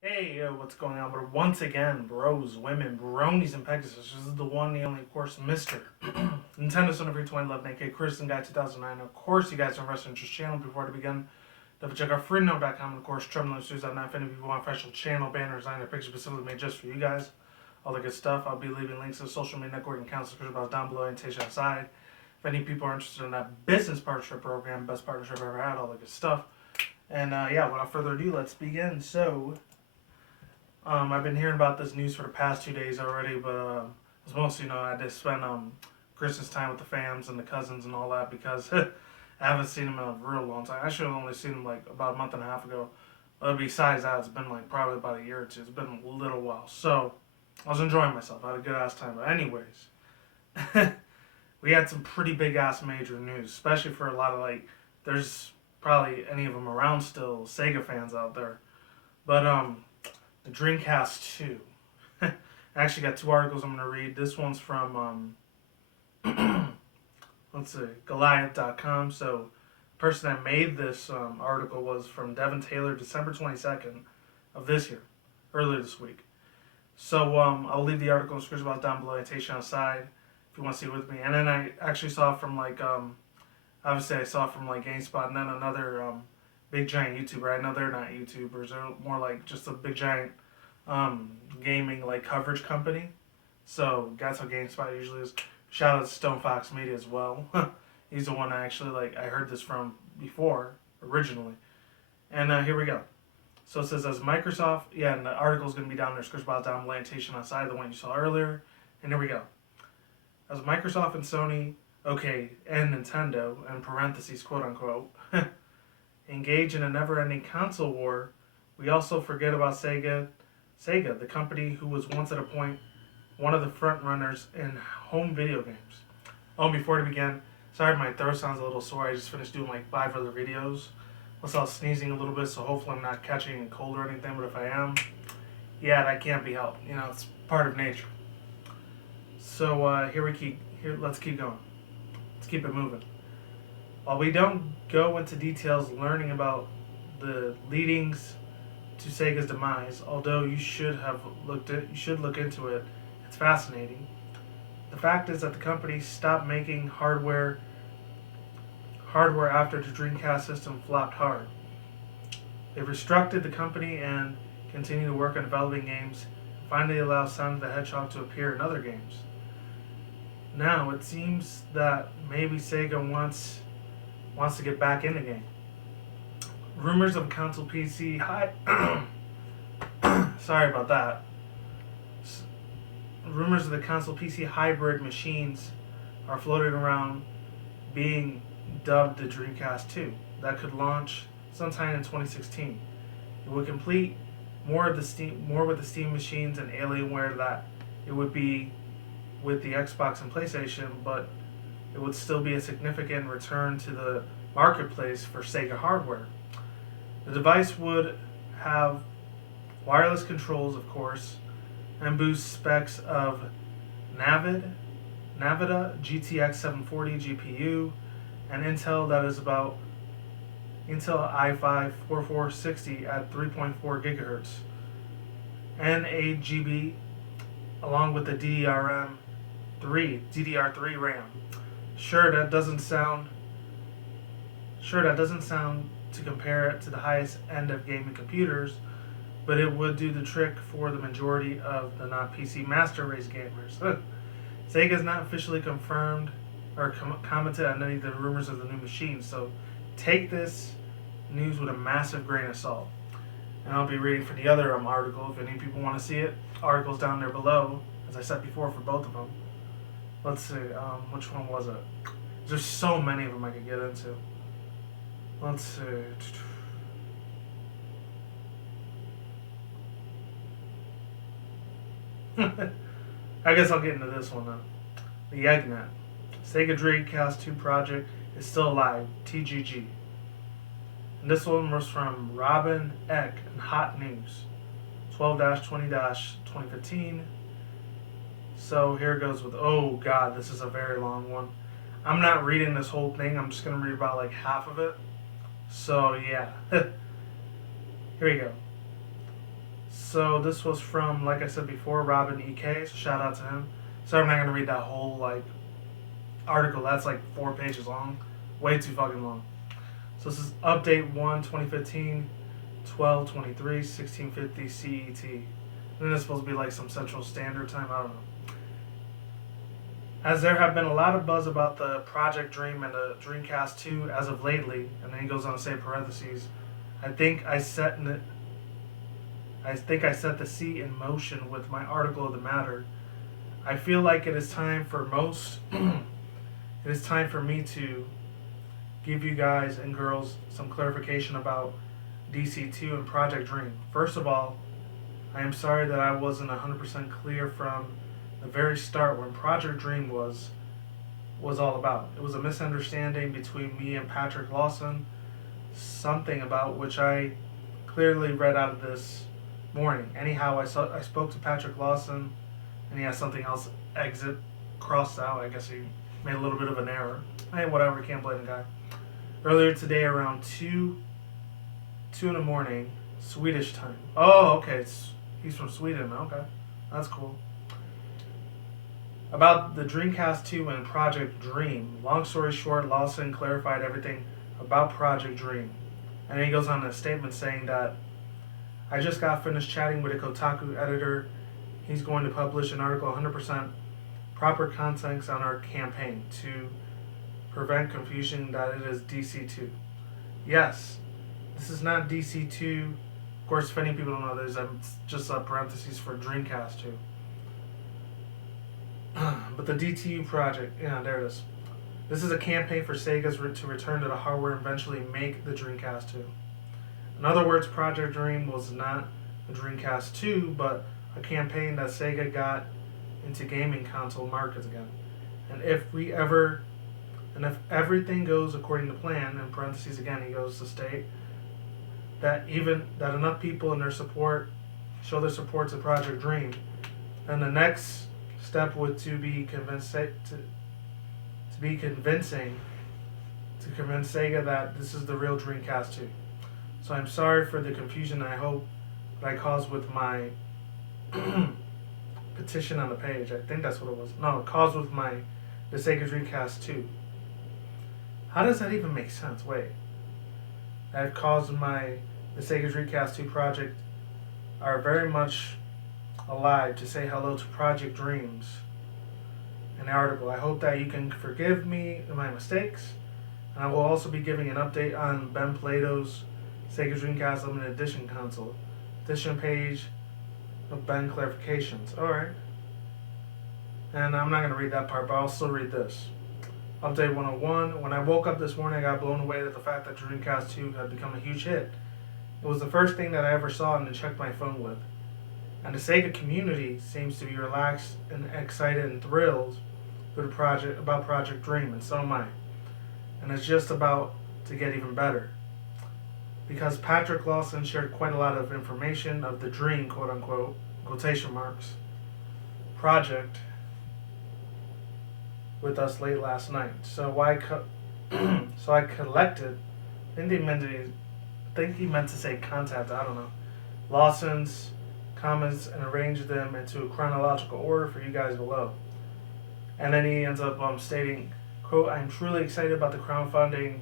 Hey, yo, what's going on? But once again, bros, women, bronies, and pegasisters. This is the one, the only, of course, Mr. Nintendo Center for 2011, aka Kristen Guy 2009. Of course, you guys are invested in this channel. Before to begin, don't check out freenote.com and, of course, trembling.news.net. If any of you want official channel banners, design, or pictures specifically made just for you guys, all the good stuff. I'll be leaving links to the social media network and accounts about down below, orientation outside. If any people are interested in that business partnership program, best partnership I've ever had, all the good stuff. And yeah, without further ado, let's begin. I've been hearing about this news for the past 2 days already, but it's mostly, I just spent Christmas time with the fams and the cousins and all that because I haven't seen them in a real long time. I should have only seen them like about a month and a half ago. But besides that, it's been like probably about a year or two. It's been a little while. So I was enjoying myself. I had a good ass time. But anyways, we had some pretty big ass major news, especially for a lot of there's probably any of them around still, Sega fans out there. But the Dreamcast 2. I actually got two articles I'm going to read. This one's from, let's see, Goliath.com. So, the person that made this article was from Devin Taylor, December 22nd of this year, earlier this week. So, I'll leave the article in the description box down below, annotation outside, if you want to see it with me. And then I actually saw from, obviously I saw from, GameSpot, and then another, big giant YouTuber. I know they're not YouTubers. They're more like just a big giant gaming coverage company. So that's how GameSpot usually is. Shout out to Stone Fox Media as well. He's the one I actually I heard this from before originally. And here we go. So it says as Microsoft, yeah, and the article's gonna be down there. Scratch about down lamentation outside the one you saw earlier. And here we go. As Microsoft and Sony, okay, and Nintendo, in parentheses, quote unquote, engage in a never-ending console war, we also forget about Sega. Sega, the company who was once at a point one of the front runners in home video games. Oh, before we begin, sorry my throat sounds a little sore. I just finished doing 5 other videos. Plus I was sneezing a little bit, so hopefully I'm not catching a cold or anything. But if I am, yeah, that can't be helped. It's part of nature. So let's keep going. Let's keep it moving. While we don't go into details learning about the leadings to Sega's demise, although you should look into it. It's fascinating. The fact is that the company stopped making hardware after the Dreamcast system flopped hard. They restructured the company and continued to work on developing games, and finally allowed Sonic the Hedgehog to appear in other games. Now it seems that maybe Sega wants to get back in the game. Rumors of a console PC sorry about that. Rumors of the console PC hybrid machines are floating around, being dubbed the Dreamcast 2. That could launch sometime in 2016. It would complete more with the Steam machines and Alienware that it would be with the Xbox and PlayStation, but it would still be a significant return to the marketplace for Sega hardware. The device would have wireless controls, of course, and boost specs of Navida GTX 740 GPU, and Intel that is about Intel i5 4460 at 3.4 gigahertz, and 8 GB, along with the DDR3 RAM. Sure, that doesn't sound to compare it to the highest end of gaming computers, but it would do the trick for the majority of the non-PC master race gamers. Sega has not officially confirmed or commented on any of the rumors of the new machine, so take this news with a massive grain of salt. And I'll be reading for the other article if any people want to see it. Articles down there below, as I said before, for both of them. Let's see, which one was it? There's so many of them I could get into. Let's see. I guess I'll get into this one then. The Eggnet. Sega Dreamcast 2 project is still alive. TGG. And this one was from Robin Eck in Hot News. 12-20-2015. So here it goes with, oh god, this is a very long one. I'm not reading this whole thing. I'm just going to read about half of it. So yeah. Here we go. So this was from, like I said before, Robin EK. So shout out to him. So I'm not gonna read that whole article. That's 4 pages long, way too fucking long. So this is update 1, 2015, 12:23, 1650 CET. And then it's supposed to be some Central Standard Time. I don't know. As there have been a lot of buzz about the Project Dream and the Dreamcast 2 as of lately, and then he goes on to say parentheses, I think I set the sea in motion with my article of the matter. I feel like it is time for me to give you guys and girls some clarification about DC2 and Project Dream. First of all, I am sorry that I wasn't 100% clear from the very start when Project Dream was all about. It was a misunderstanding between me and Patrick Lawson, something about which I clearly read out of this morning. Anyhow, I spoke to Patrick Lawson, and he has something else crossed out. I guess he made a little bit of an error. Hey, whatever, can't blame the guy. Earlier today, around 2 in the morning, Swedish time. Oh, okay, he's from Sweden. Okay, that's cool. About the Dreamcast 2 and Project Dream. Long story short, Lawson clarified everything about Project Dream. And then he goes on a statement saying that I just got finished chatting with a Kotaku editor. He's going to publish an article 100% proper context on our campaign to prevent confusion that it is DC2. Yes, this is not DC2. Of course, if any people don't know, there's just parentheses for Dreamcast 2. But the DTU project, yeah, there it is. This is a campaign for Sega to return to the hardware and eventually make the Dreamcast 2. In other words, Project Dream was not a Dreamcast 2, but a campaign that Sega got into gaming console markets again. And if everything goes according to plan, in parentheses again, he goes to state that enough people in their support show their support to Project Dream, then the next step would to convince Sega that this is the real Dreamcast 2. So I'm sorry for the confusion I hope that I caused with my petition on the page. I think that's what it was. No, caused with the Sega Dreamcast 2. How does that even make sense? Wait. I've caused the Sega Dreamcast 2 project are very much alive to say hello to Project Dreams in the article. I hope that you can forgive me and my mistakes. And I will also be giving an update on Ben Plato's Sega Dreamcast Limited Edition console. Edition page of Ben clarifications. Alright. And I'm not going to read that part, but I'll still read this. Update 101. When I woke up this morning, I got blown away at the fact that Dreamcast 2 had become a huge hit. It was the first thing that I ever saw and checked my phone with. And the Sega community seems to be relaxed and excited and thrilled with about Project Dream, and so am I. And it's just about to get even better. Because Patrick Lawson shared quite a lot of information of the Dream, quote unquote, quotation marks, project with us late last night. So I collected, I think he meant to say contact, I don't know, Lawson's comments and arranged them into a chronological order for you guys below. And then he ends up stating, quote, I'm truly excited about the crowdfunding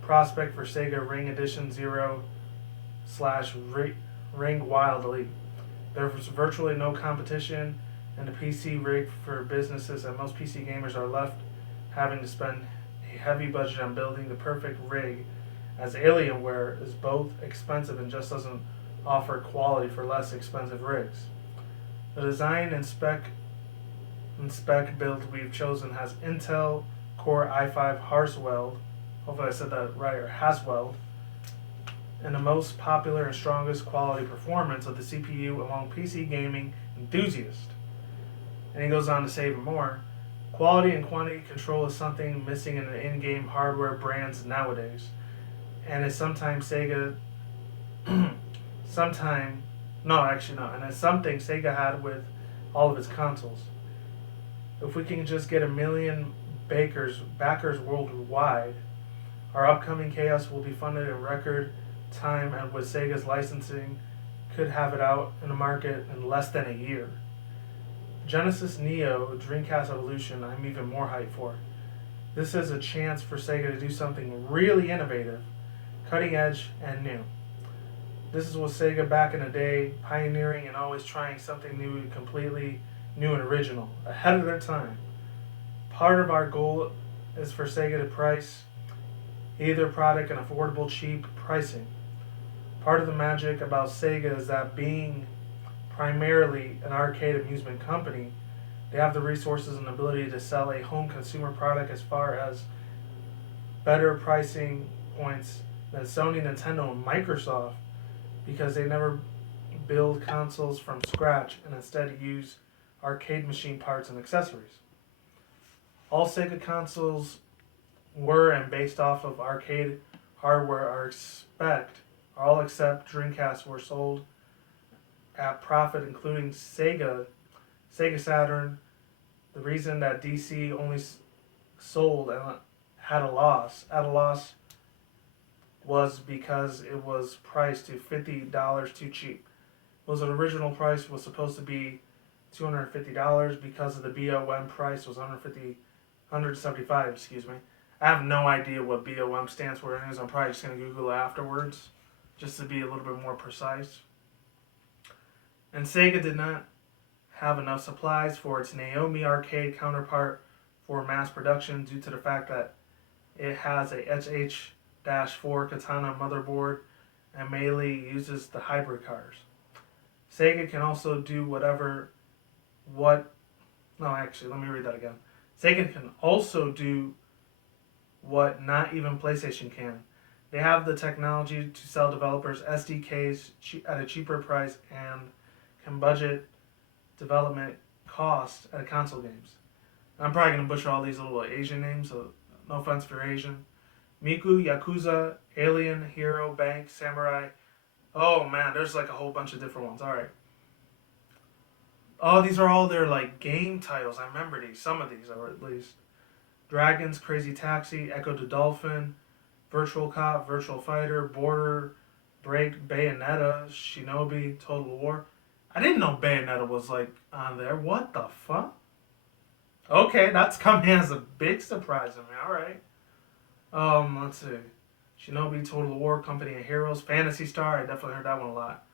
prospect for Sega Ring Edition 0/Ring Wild Elite. There was virtually no competition in the PC rig for businesses, and most PC gamers are left having to spend a heavy budget on building the perfect rig, as Alienware is both expensive and just doesn't offer quality for less expensive rigs. The design and spec build we've chosen has Intel Core i5 Haswell, hopefully I said that right, or Haswell, and the most popular and strongest quality performance of the CPU among PC gaming enthusiasts. And he goes on to say even more, quality and quantity control is something missing in the in-game hardware brands nowadays, and it's sometimes Sega and it's something Sega had with all of its consoles. If we can just get 1 million backers worldwide, our upcoming chaos will be funded in record time, and with Sega's licensing could have it out in the market in less than a year. Genesis Neo Dreamcast Evolution, I'm even more hyped for. This is a chance for Sega to do something really innovative, cutting edge, and new. This is what Sega back in the day, pioneering and always trying something new, completely new and original, ahead of their time. Part of our goal is for Sega to price either product and affordable, cheap pricing. Part of the magic about Sega is that being primarily an arcade amusement company, they have the resources and ability to sell a home consumer product as far as better pricing points than Sony, Nintendo, and Microsoft because they never build consoles from scratch and instead use arcade machine parts and accessories. All Sega consoles were and based off of arcade hardware all except Dreamcast were sold at profit, including Sega Saturn. The reason that DC only sold and had a loss was because it was priced to $50 too cheap. Was the original price was supposed to be $250 because of the BOM price was $175. Excuse me. I have no idea what BOM stands for. Anyways, I'm probably just gonna Google it afterwards, just to be a little bit more precise. And Sega did not have enough supplies for its Naomi arcade counterpart for mass production due to the fact that it has a HH-4 Katana motherboard and mainly uses the hybrid cars. Sega can also do let me read that again. Sega can also do what not even PlayStation can. They have the technology to sell developers SDKs at a cheaper price and can budget development costs at console games. I'm probably going to butcher all these little Asian names, so no offense if you're Asian. Miku, Yakuza, Alien, Hero, Bank, Samurai. Oh man, there's like a whole bunch of different ones. Alright. Oh, these are all their like game titles. I remember these. Some of these, or at least. Dragons, Crazy Taxi, Echo the Dolphin, Virtual Cop, Virtual Fighter, Border, Break, Bayonetta, Shinobi, Total War. I didn't know Bayonetta was like on there. What the fuck? Okay, that's coming as a big surprise to me. Alright. Let's see. Shinobi, Total War, Company of Heroes, Phantasy Star. I definitely heard that one a lot.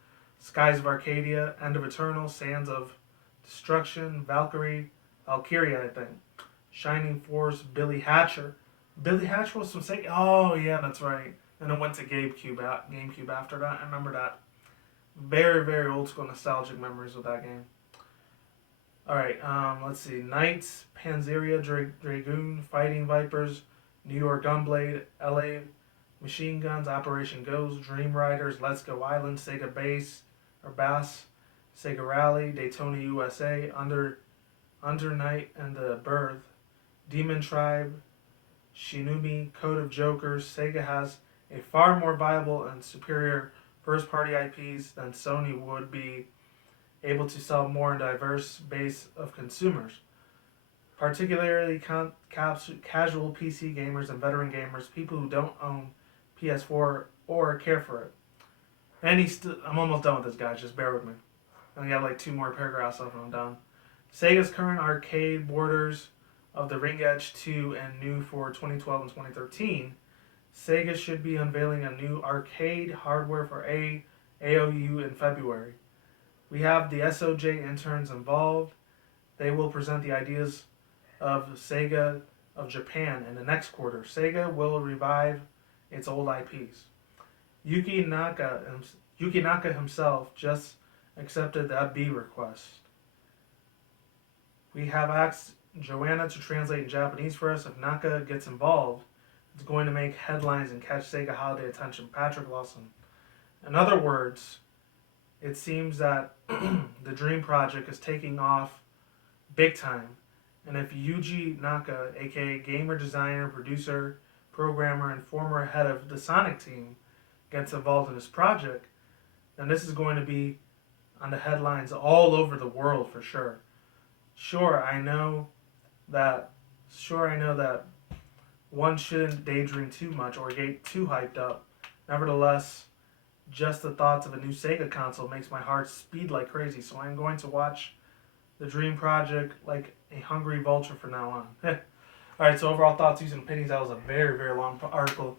Skies of Arcadia, End of Eternal, Sands of Destruction, Valkyrie, Valkyria, I think. Shining Force, Billy Hatcher. Billy Hatcher was from Sega. Oh yeah, that's right. And it went to GameCube after that. I remember that. Very, very old school nostalgic memories with that game. Alright, let's see. Knights, Panzeria, Dragoon, Fighting Vipers, New York Gunblade, LA Machine Guns, Operation Ghost, Dream Riders, Let's Go Island, Sega Bass, Sega Rally, Daytona USA, Under Night and the Birth, Demon Tribe, Shinobi, Code of Jokers. Sega has a far more viable and superior first-party IPs than Sony would be able to sell more and diverse base of consumers, particularly casual PC gamers and veteran gamers, people who don't own PS4 or care for it. And I'm almost done with this, guys. Just bear with me. I got like 2 more paragraphs left and I'm done. Sega's current arcade borders of the Ring Edge 2 and new for 2012 and 2013, Sega should be unveiling a new arcade hardware for AOU in February. We have the SOJ interns involved. They will present the ideas of Sega of Japan in the next quarter. Sega will revive its old IPs. Yuki Naka himself just accepted that B request. We have asked Joanna to translate in Japanese for us. If Naka gets involved, it's going to make headlines and catch Sega holiday attention. Patrick Lawson. In other words, it seems that the Dream Project is taking off big time. And if Yuji Naka, aka gamer designer, producer, programmer, and former head of the Sonic team, gets involved in this project, then this is going to be on the headlines all over the world for sure. Sure, I know that one shouldn't daydream too much or get too hyped up. Nevertheless, just the thoughts of a new Sega console makes my heart speed like crazy. So I'm going to watch the Dream Project like a hungry vulture from now on. Alright, so overall thoughts, views, and opinions. That was a very, very long article.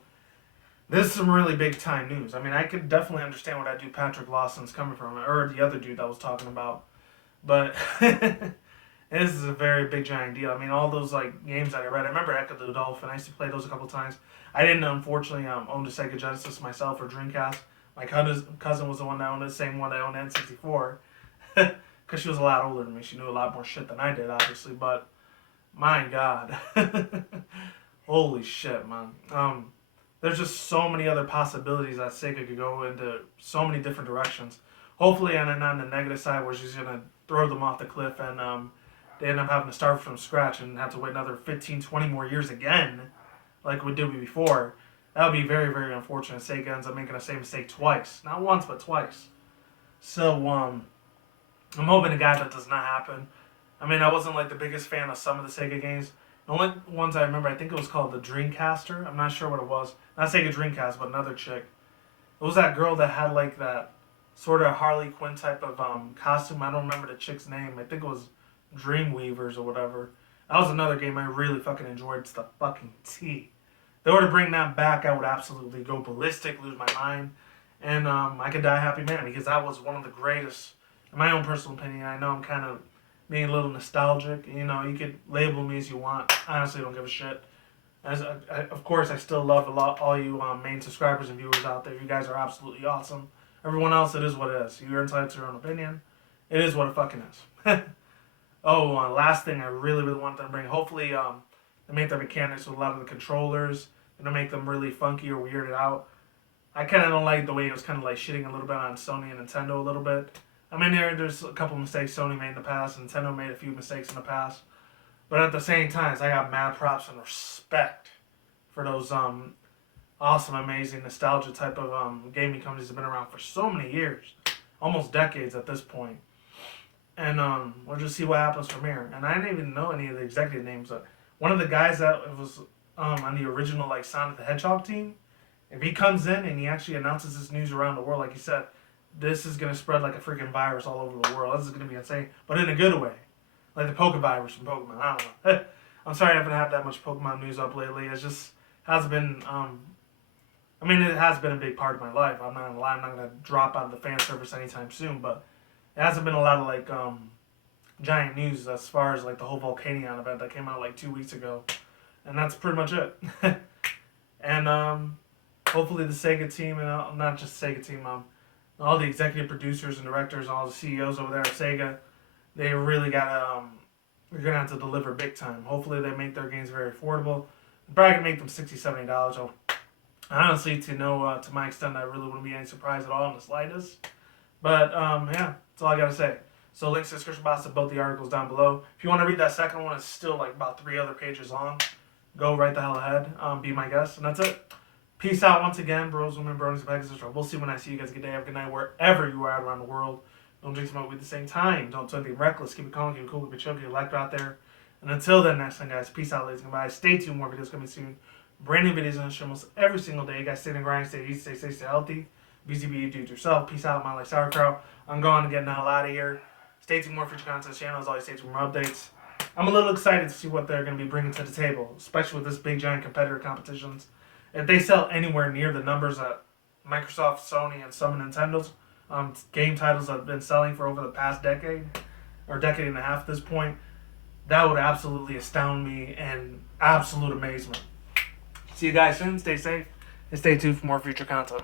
This is some really big time news. I mean, I could definitely understand where that dude Patrick Lawson's coming from, or the other dude that was talking about. But this is a very big giant deal. I mean, all those like games that I read. I remember Echo the Dolphin. I used to play those a couple times. I didn't unfortunately own the Sega Genesis myself or Dreamcast. My cousin was the one that owned it, the same one that owned N64. Because she was a lot older than me. She knew a lot more shit than I did, obviously. But my God, holy shit, man. There's just so many other possibilities that Sega could go into so many different directions. Hopefully, and not on the negative side, where she's gonna throw them off the cliff and they end up having to start from scratch and have to wait another 15, 20 more years again, like we did before. That would be very, very unfortunate. Sega ends up making the same mistake twice, not once but twice. So I'm hoping to God that does not happen. I mean, I wasn't like the biggest fan of some of the Sega games. The only ones I remember, I think it was called the Dreamcaster. I'm not sure what it was. Not Sega Dreamcast, but another chick. It was that girl that had like that sort of Harley Quinn type of costume. I don't remember the chick's name. I think it was Dreamweavers or whatever. That was another game I really fucking enjoyed. It's the fucking T. If they were to bring that back, I would absolutely go ballistic, lose my mind, and I could die a happy man because that was one of the greatest, in my own personal opinion. I know I'm kind of being a little nostalgic. You know, you could label me as you want. I honestly don't give a shit. Of course, I still love a lot all you main subscribers and viewers out there. You guys are absolutely awesome. Everyone else, it is what it is. You're entitled to your own opinion. It is what it fucking is. Last thing I really, really want them to bring. Hopefully, they make their mechanics with a lot of the controllers. They don't make them really funky or weirded out. I kind of don't like the way it was kind of like shitting a little bit on Sony and Nintendo a little bit. I mean, there's a couple mistakes Sony made in the past. Nintendo made a few mistakes in the past. But at the same time, I got mad props and respect for those awesome, amazing, nostalgia type of gaming companies that have been around for so many years. Almost decades at this point. And we'll just see what happens from here. And I didn't even know any of the executive names. One of the guys that was on the original like Sonic the Hedgehog team, if he comes in and he actually announces this news around the world, like he said, this is going to spread like a freaking virus all over the world. This is going to be insane, but in a good way. Like the Pokevirus from Pokemon. I don't know. I'm sorry I haven't had that much Pokemon news up lately. It just has been, I mean, it has been a big part of my life. I'm not going to lie. I'm not going to drop out of the fan service anytime soon, but it hasn't been a lot of like giant news as far as like the whole Volcanion event that came out like 2 weeks ago. And that's pretty much it. And hopefully the Sega team, and not just the Sega team, all the executive producers and directors, all the CEOs over there at Sega, they really gotta, they're gonna have to deliver big time. Hopefully they make their games very affordable. They're probably gonna make them $60, $70. So honestly, to my extent, that really wouldn't be any surprise at all in the slightest. But yeah, that's all I gotta say. So links to the description box of both the articles down below. If you want to read that second one, it's still like about 3 other pages long. Go right the hell ahead. Be my guest, and that's it. Peace out once again, bros, women, bronies, and pegasisters. We'll see when I see you guys. Good day, have a good night, wherever you are at around the world. Don't drink smoke at the same time. Don't do anything reckless. Keep it calm, keep it cool, keep it chill, keep it light out there. And until then, next time, guys, peace out, ladies and goodbye. Stay tuned, more videos coming soon. Brand new videos on the show almost every single day. You guys stay in the grind, stay easy, stay safe, stay healthy. BZB, do it yourself. Peace out, my like sauerkraut. I'm going to get the hell out of here. Stay tuned more future content channel. As always, stay tuned for more updates. I'm a little excited to see what they're going to be bringing to the table, especially with this big giant competitor competitions. If they sell anywhere near the numbers that Microsoft, Sony, and some Nintendo's game titles have been selling for over the past decade, or decade and a half at this point, that would absolutely astound me and absolute amazement. See you guys soon. Stay safe and stay tuned for more future content.